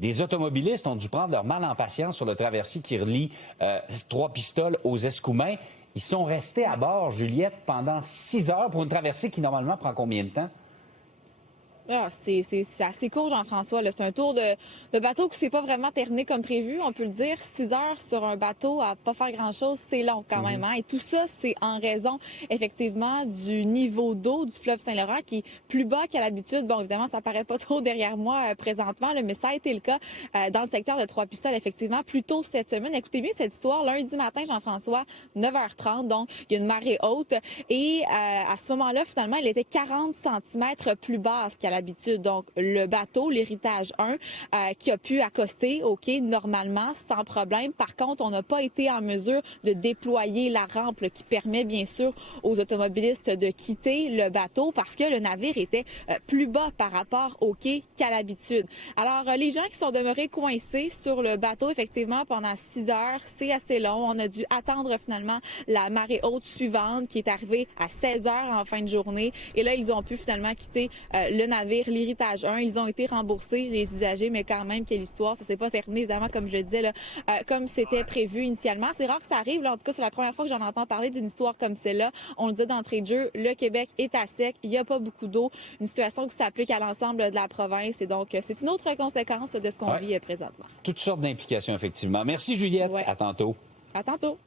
Des automobilistes ont dû prendre leur mal en patience sur le traversier qui relie Trois-Pistoles aux Escoumins. Ils sont restés à bord, Juliette, pendant 6 heures pour une traversée qui, normalement, prend combien de temps? Ah, c'est assez court, Jean-François. C'est un tour de bateau qui s'est pas vraiment terminé comme prévu, on peut le dire. 6 heures sur un bateau à pas faire grand-chose, c'est long quand même. Hein? Et tout ça, c'est en raison, effectivement, du niveau d'eau du fleuve Saint-Laurent qui est plus bas qu'à l'habitude. Bon, évidemment, ça paraît pas trop derrière moi présentement, là, mais ça a été le cas dans le secteur de Trois-Pistoles, effectivement, plus tôt cette semaine. Écoutez bien cette histoire. Lundi matin, Jean-François, 9h30, donc il y a une marée haute. Et à ce moment-là, finalement, il était 40 cm plus basse qu'à l'habitude. Donc, le bateau, l'Héritage 1, qui a pu accoster au quai normalement, sans problème. Par contre, on n'a pas été en mesure de déployer la rampe là, qui permet, bien sûr, aux automobilistes de quitter le bateau parce que le navire était plus bas par rapport au quai qu'à l'habitude. Alors, les gens qui sont demeurés coincés sur le bateau, effectivement, pendant 6 heures, c'est assez long. On a dû attendre, finalement, la marée haute suivante qui est arrivée à 16 heures en fin de journée. Et là, ils ont pu, finalement, quitter le navire, l'Héritage 1. Ils ont été remboursés, les usagers, mais quand même, quelle histoire. Ça s'est pas terminé, évidemment, comme je le disais, là, comme c'était prévu initialement. C'est rare que ça arrive. Là. En tout cas, c'est la première fois que j'en entends parler d'une histoire comme celle-là. On le dit d'entrée de jeu, le Québec est à sec. Il n'y a pas beaucoup d'eau. Une situation qui s'applique à l'ensemble de la province. Et donc, c'est une autre conséquence de ce qu'on vit présentement. Toutes sortes d'implications, effectivement. Merci, Juliette. Ouais. À tantôt. À tantôt.